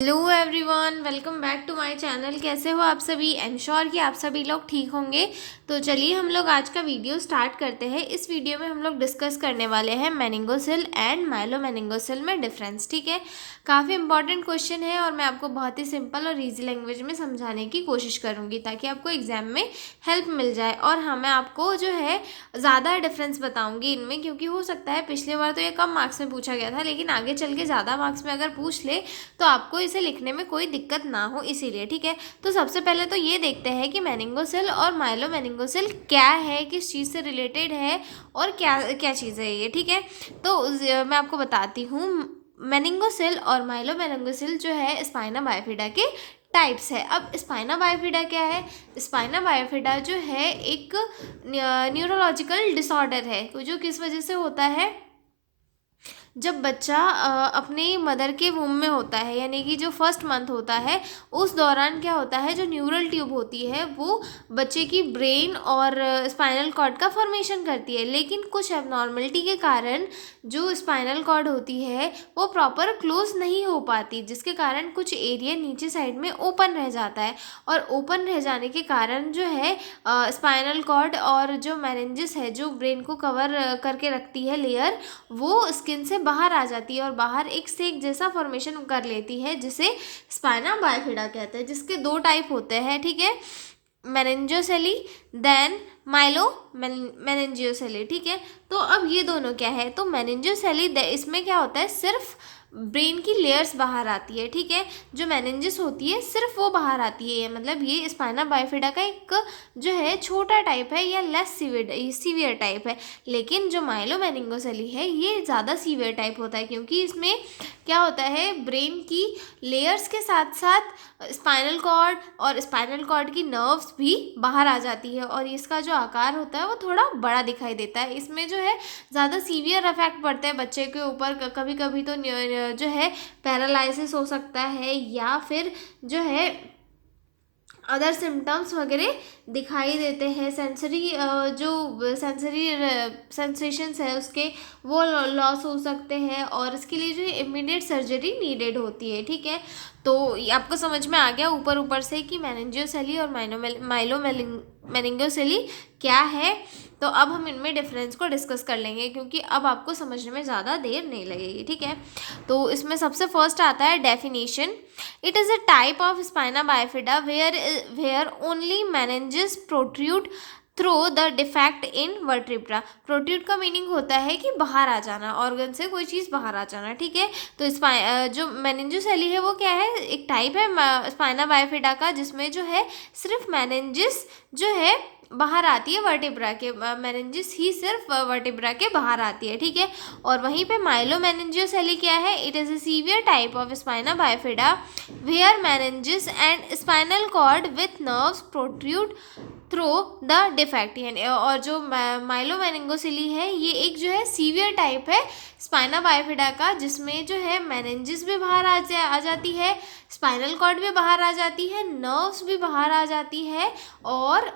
Hello everyone, welcome back to my channel. कैसे हो आप सभी? एंश्योर कि आप सभी लोग ठीक होंगे। तो चलिए हम लोग आज का वीडियो स्टार्ट करते हैं। इस वीडियो में हम लोग डिस्कस करने वाले हैं मेनिंगोसेल एंड माइलोमेनिंगोसेल में डिफरेंस। ठीक है, काफ़ी इंपॉर्टेंट क्वेश्चन है और मैं आपको बहुत ही सिंपल और ईजी लैंग्वेज में समझाने की कोशिश करूँगी ताकि आपको एग्जाम में हेल्प मिल जाए। और हाँ, मैं आपको जो है ज़्यादा डिफरेंस बताऊँगी इनमें, क्योंकि हो सकता है पिछले बार तो ये कम मार्क्स में पूछा गया था, लेकिन आगे चल के ज़्यादा मार्क्स में अगर पूछ ले तो आपको इसे लिखने में कोई दिक्कत ना हो, इसीलिए। ठीक है, तो सबसे पहले तो ये देखते हैं कि मेनिंगोसेल और माइलोमेनिंगोसेल क्या है, किस चीज़ से रिलेटेड है और क्या क्या चीज़ है ये। ठीक है, तो मैं आपको बताती हूँ। मेनिंगोसेल और माइलोमेनिंगोसेल जो है स्पाइना बाइफिडा के टाइप्स है। अब स्पाइना बाइफिडा क्या है? स्पाइना बाइफिडा जो है एक न्यूरोलॉजिकल डिसऑर्डर है, जो किस वजह से होता है। जब बच्चा अपनी मदर के वूम में होता है, यानी कि जो फर्स्ट मंथ होता है, उस दौरान क्या होता है, जो न्यूरल ट्यूब होती है वो बच्चे की ब्रेन और स्पाइनल कॉर्ड का फॉर्मेशन करती है। लेकिन कुछ एबनॉर्मलिटी के कारण जो स्पाइनल कॉर्ड होती है वो प्रॉपर क्लोज नहीं हो पाती, जिसके कारण कुछ एरिया नीचे साइड में ओपन रह जाता है। और ओपन रह जाने के कारण जो है स्पाइनल कॉर्ड और जो मेनिंजेस है, जो ब्रेन को कवर करके रखती है लेयर, वो स्किन से बाहर आ जाती है और बाहर एक सेक जैसा फॉर्मेशन कर लेती है, जिसे स्पाइना बाइफिडा कहते हैं, जिसके दो टाइप होते हैं। ठीक है, मेनिंजियोसेली देन माइलो मेनिंजियोसेली। ठीक है, तो अब ये दोनों क्या है, तो मेनिंजियोसेली इसमें क्या होता है, सिर्फ ब्रेन की लेयर्स बाहर आती है। ठीक है, जो मेनिंजिस होती है सिर्फ वो बाहर आती है, मतलब ये स्पाइना बाइफिडा का एक जो है छोटा टाइप है या लेस सीवियर टाइप है। लेकिन जो माइलोमेनिंगोसेली है ये ज़्यादा सीवियर टाइप होता है, क्योंकि इसमें क्या होता है, ब्रेन की लेयर्स के साथ साथ स्पाइनल कॉर्ड और स्पाइनल कॉर्ड की नर्व्स भी बाहर आ जाती है, और इसका जो आकार होता है वो थोड़ा बड़ा दिखाई देता है। इसमें जो है ज़्यादा सीवियर इफेक्ट पड़ता है बच्चे के ऊपर। कभी कभी तो जो है पैरालिसिस हो सकता है, या फिर जो है अदर सिम्टम्स वगैरह दिखाई देते हैं। सेंसरी जो सेंसरी सेंसेशंस है उसके वो लॉस हो सकते हैं, और इसके लिए जो इमीडिएट सर्जरी नीडेड होती है। ठीक है, तो ये आपको समझ में आ गया ऊपर ऊपर से कि मेनिंजियोसेली और माइलोमेनिंगोसेली क्या है। तो अब हम इनमें डिफरेंस को डिस्कस कर लेंगे, क्योंकि अब आपको समझने में ज़्यादा देर नहीं लगेगी। ठीक है, तो इसमें सबसे फर्स्ट आता है definition. It is a type of spina bifida where only meninges protrude through the defect in vertebra। protrude का मीनिंग होता है कि बाहर आ जाना, ऑर्गन से कोई चीज़ बाहर आ जाना। ठीक है, तो जो मेनिंजियोसेली है वो क्या है, एक टाइप है स्पाइना बाइफिडा का, जिसमें जो है सिर्फ मेनिंजिस जो है बाहर आती है वर्टिब्रा के, मेनिंजिस ही सिर्फ वर्टिब्रा के बाहर आती है। ठीक है, और वहीं पे माइलोमेनिंजियोसेली क्या है, it is a severe type of spina bifida where meninges and spinal cord with nerves protrude through the defect। यानी और जो माइलोमेनिंगोसिली है ये एक जो है सीवियर टाइप है स्पाइना बाइफिडा का, जिसमें जो है मेनिंजेस भी बाहर आ जाती है, स्पाइनल कॉर्ड भी बाहर आ जाती है, नर्व्स भी बाहर आ जाती है, और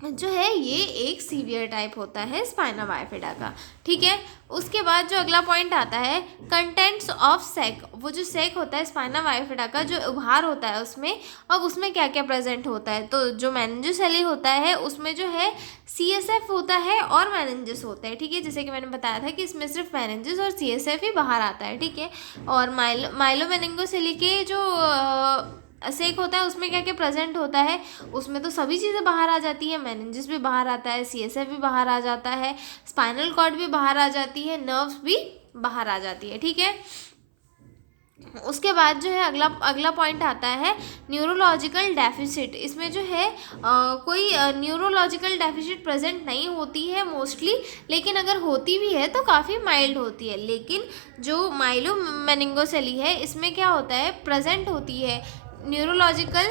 जो है ये एक सीवियर टाइप होता है स्पाइना बाइफिडा का। ठीक है, उसके बाद जो अगला पॉइंट आता है कंटेंट्स ऑफ सेक। वो जो सेक होता है स्पाइना बाइफिडा का, जो उभार होता है उसमें, अब उसमें क्या क्या प्रेजेंट होता है, तो जो मेनिंजियोसेली होता है उसमें जो है CSF होता है और मेनिंजिस होता है। ठीक है, जैसे कि मैंने बताया था कि इसमें सिर्फ मेनिंजिस और CSF ही बाहर आता है। ठीक है, और माइलोमेनिंगोसेली के जो सेक होता है उसमें क्या क्या प्रेजेंट होता है, उसमें तो सभी चीज़ें बाहर आ जाती है, मेनिंजेस भी बाहर आता है, CSF भी बाहर आ जाता है, स्पाइनल कॉर्ड भी बाहर आ जाती है, नर्व्स भी बाहर आ जाती है। ठीक है, उसके बाद जो है अगला अगला पॉइंट आता है न्यूरोलॉजिकल डेफिसिट। इसमें जो है कोई न्यूरोलॉजिकल डेफिसिट प्रेजेंट नहीं होती है मोस्टली, लेकिन अगर होती भी है तो काफ़ी माइल्ड होती है। लेकिन जो माइलोमेनिंगोसेली है इसमें क्या होता है, प्रेजेंट होती है न्यूरोलॉजिकल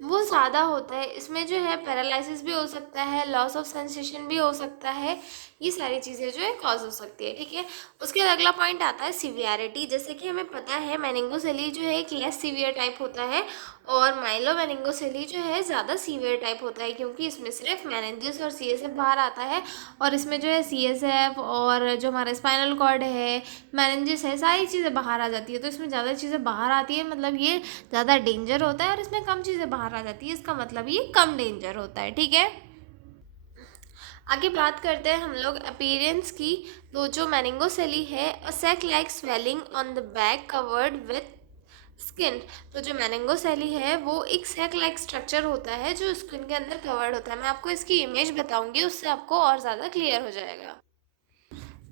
वो ज़्यादा होता है। इसमें जो है पैरालिसिस भी हो सकता है, लॉस ऑफ सेंसेशन भी हो सकता है, ये सारी चीज़ें जो है कॉज हो सकती है, ठीक है। उसके बाद अगला पॉइंट आता है सीवियरिटी। जैसे कि हमें पता है मेनिंगोसेली जो है एक लेस सीवियर टाइप होता है और माइलो मेनिंगोसेली जो है ज़्यादा सीवियर टाइप होता है, क्योंकि इसमें सिर्फ मेनिंजेस और सीएसएफ बाहर आता है और इसमें जो है सीएसएफ और जो हमारा स्पाइनल कॉर्ड है, मेनिंजेस है, सारी चीज़ें बाहर आ जाती है। तो इसमें ज़्यादा चीज़ें बाहर आती है, मतलब ये ज़्यादा डेंजर होता है, और इसमें कम चीज़ें बाहर आ जाती है, इसका मतलब ये कम डेंजर होता है, ठीक है। आगे बात करते हैं हम लोग अपीयरेंस की। तो जो मेनिंगोसेली है, a sac like swelling on the back covered with skin. तो जो मेनिंगोसेली है वो एक सैक लाइक स्ट्रक्चर होता है जो स्किन के अंदर कवर्ड होता है। मैं आपको इसकी इमेज बताऊंगी, उससे आपको और ज़्यादा क्लियर हो जाएगा।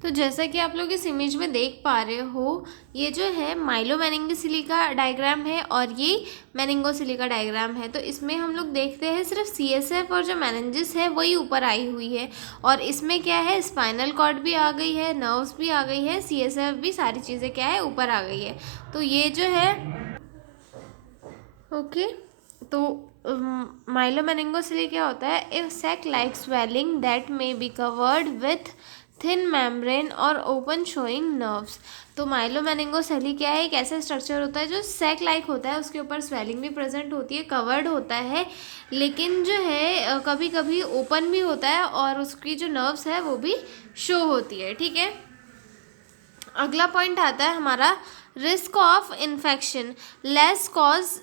तो जैसा कि आप लोग इस इमेज में देख पा रहे हो, ये जो है माइलो मेनिंगोसिली का डायग्राम है और ये मेनिंगोसिली का डायग्राम है। तो इसमें हम लोग देखते हैं सिर्फ सीएसएफ और जो मेनिंजेस है वही ऊपर आई हुई है, और इसमें क्या है, स्पाइनल कॉर्ड भी आ गई है, नर्व्स भी आ गई है, सीएसएफ भी, सारी चीज़ें क्या है ऊपर आ गई है। तो ये जो है, ओके, तो माइलो मेनिंगोसिली क्या होता है, a sac like swelling that may be covered with thin membrane or open showing nerves. तो माइलो मेनिंगोसेली क्या है, एक ऐसा स्ट्रक्चर होता है जो सैक लाइक होता है, उसके ऊपर स्वेलिंग भी प्रेजेंट होती है, कवर्ड होता है, लेकिन जो है कभी कभी ओपन भी होता है और उसकी जो नर्व्स है वो भी शो होती है, ठीक है। अगला पॉइंट आता है हमारा risk of infection less cause.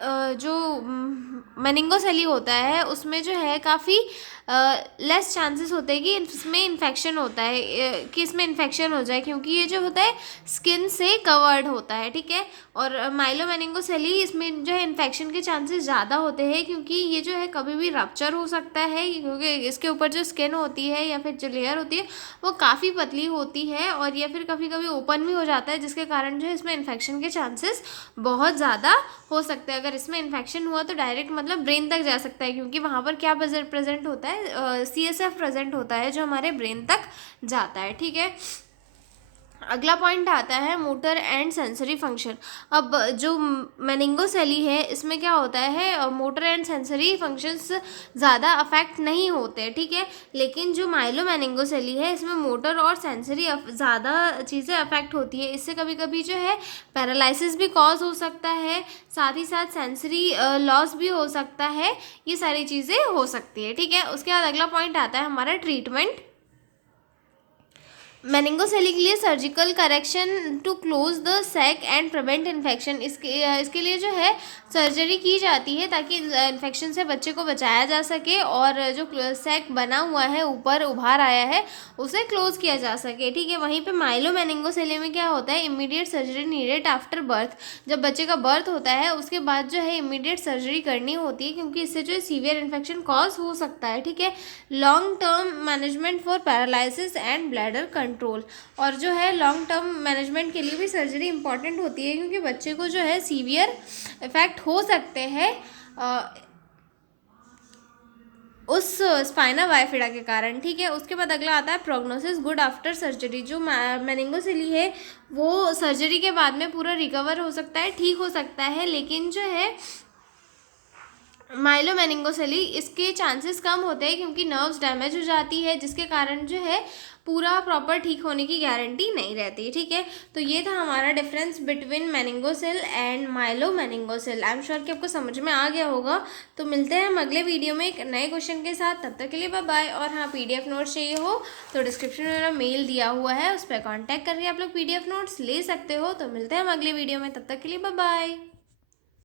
जो मेनिंगोसेली होता है उसमें जो है काफ़ी लेस चांसेस होते हैं कि इसमें इन्फेक्शन होता है, कि इसमें इन्फेक्शन हो जाए, क्योंकि ये जो होता है स्किन से कवर्ड होता है, ठीक है। और माइलो मेनिंगोसेली इसमें जो है इन्फेक्शन के चांसेस ज़्यादा होते हैं, क्योंकि ये जो है कभी भी रप्चर हो सकता है, क्योंकि इसके ऊपर जो स्किन होती है या फिर जो लेयर होती है वो काफ़ी पतली होती है, और या फिर कभी कभी ओपन भी हो जाता है, जिसके कारण जो है इसमें इन्फेक्शन के चांसेस बहुत ज़्यादा हो सकते हैं। अगर इसमें इन्फेक्शन हुआ तो डायरेक्ट मतलब ब्रेन तक जा सकता है, क्योंकि वहाँ पर क्या प्रेजेंट होता है, सीएसएफ प्रेजेंट होता है जो हमारे ब्रेन तक जाता है, ठीक है। अगला पॉइंट आता है मोटर एंड सेंसरी फंक्शन। अब जो मेनिंगोसेली है इसमें क्या होता है, मोटर एंड सेंसरी फंक्शंस ज़्यादा अफेक्ट नहीं होते, ठीक है। लेकिन जो माइलो मेनिंगोसेली है इसमें मोटर और सेंसरी ज़्यादा चीज़ें अफेक्ट होती है। इससे कभी कभी जो है पैरालिसिस भी कॉज हो सकता है, साथ ही साथ सेंसरी लॉस भी हो सकता है, ये सारी चीज़ें हो सकती है, ठीक है। उसके बाद अगला पॉइंट आता है हमारा ट्रीटमेंट। मेनिंगोसेली के लिए surgical correction to close the sac and prevent infection, इसके लिए जो है सर्जरी की जाती है ताकि इन्फेक्शन से बच्चे को बचाया जा सके, और जो सैक बना हुआ है ऊपर उभार आया है उसे क्लोज किया जा सके, ठीक है। वहीं पे माइलो मेनिंगोसेली में क्या होता है, immediate surgery needed after birth. जब बच्चे का बर्थ होता है उसके बाद जो है इमीडिएट सर्जरी करनी होती है, क्योंकि इससे जो है सीवियर इन्फेक्शन कॉज हो सकता है, ठीक है। Long term management for paralysis and bladder control, और जो है लॉन्ग टर्म मैनेजमेंट के लिए भी सर्जरी इंपॉर्टेंट होती है, क्योंकि बच्चे को जो है सीवियर इफेक्ट हो सकते हैं उस स्पाइना बाइफिडा के कारण, ठीक है। उसके बाद अगला आता है प्रोग्नोसिस गुड आफ्टर सर्जरी। जो मेनिंगोसेली है वो सर्जरी के बाद में पूरा रिकवर हो सकता है, ठीक हो सकता है, लेकिन जो है माइलो मेनिंगोसेली इसके चांसेस कम होते हैं, क्योंकि नर्व्स डैमेज हो जाती है, जिसके कारण जो है पूरा प्रॉपर ठीक होने की गारंटी नहीं रहती, ठीक है। तो ये था हमारा difference between meningocele and myelo meningocele. I am sure कि आपको समझ में आ गया होगा। तो मिलते हैं हम अगले वीडियो में एक नए क्वेश्चन के साथ, तब तक के लिए बाय बाय। और हाँ, पीडीएफ नोट्स चाहिए हो तो डिस्क्रिप्शन में मेरा मेल दिया हुआ है, उस पर कॉन्टैक्ट करके आप लोग पीडीएफ नोट्स ले सकते हो। तो मिलते हैं हम अगले वीडियो में, तब तक के लिए बाय बाय।